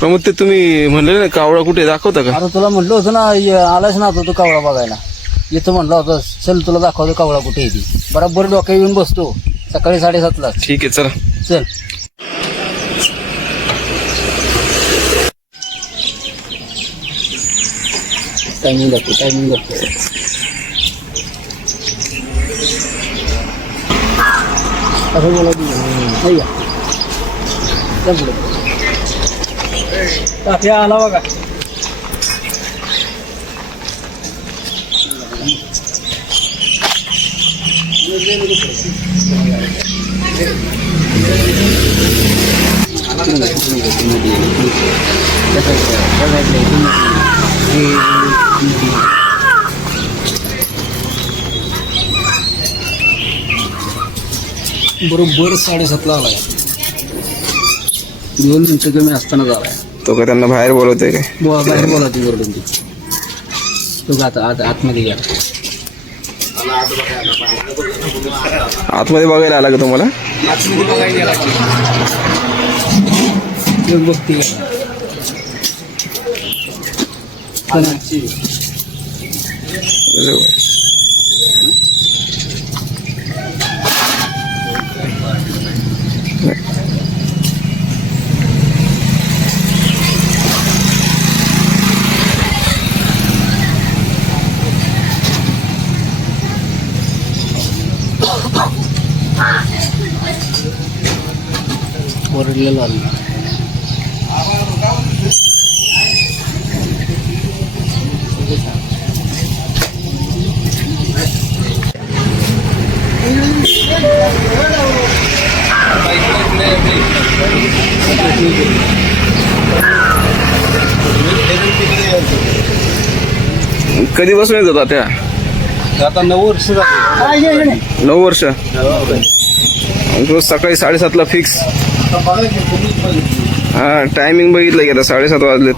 प्रमोद ते तुम्ही म्हणले ना कावळा कुठे दाखवता का? आता तुला म्हटलं होतं ना आलाच ना आता तू कावळा बघायला. येतो म्हणलं होतं, चल तुला दाखवतो कावळा कुठे येते. बरोबर डोक्या येऊन बसतो सकाळी 7:30ला. ठीक आहे चला. चल. टायमिंग दाखव. असं बोला नाही का? चल पुढे. तात्या आला बघा. बरोबर 7:30ला आला. 2 मिनिटं कमी असताना झालाय. तो का त्यांना बाहेर बोलवतोय काय? बाहेर बोला ती वरडून ती. तो आता आतमध्ये गेला. आतमध्ये बघायला आला का तुम्हाला? आतमध्ये बघायला गेला. बघती गेला. ओरडलेला आला. कधीपासून येत होता त्या? आता 9 वर्ष झाली. 9 वर्ष. रोज सकाळी 7:30ला फिक्स. हा टायमिंग बघितलं की आता 7:30 वाजलेत.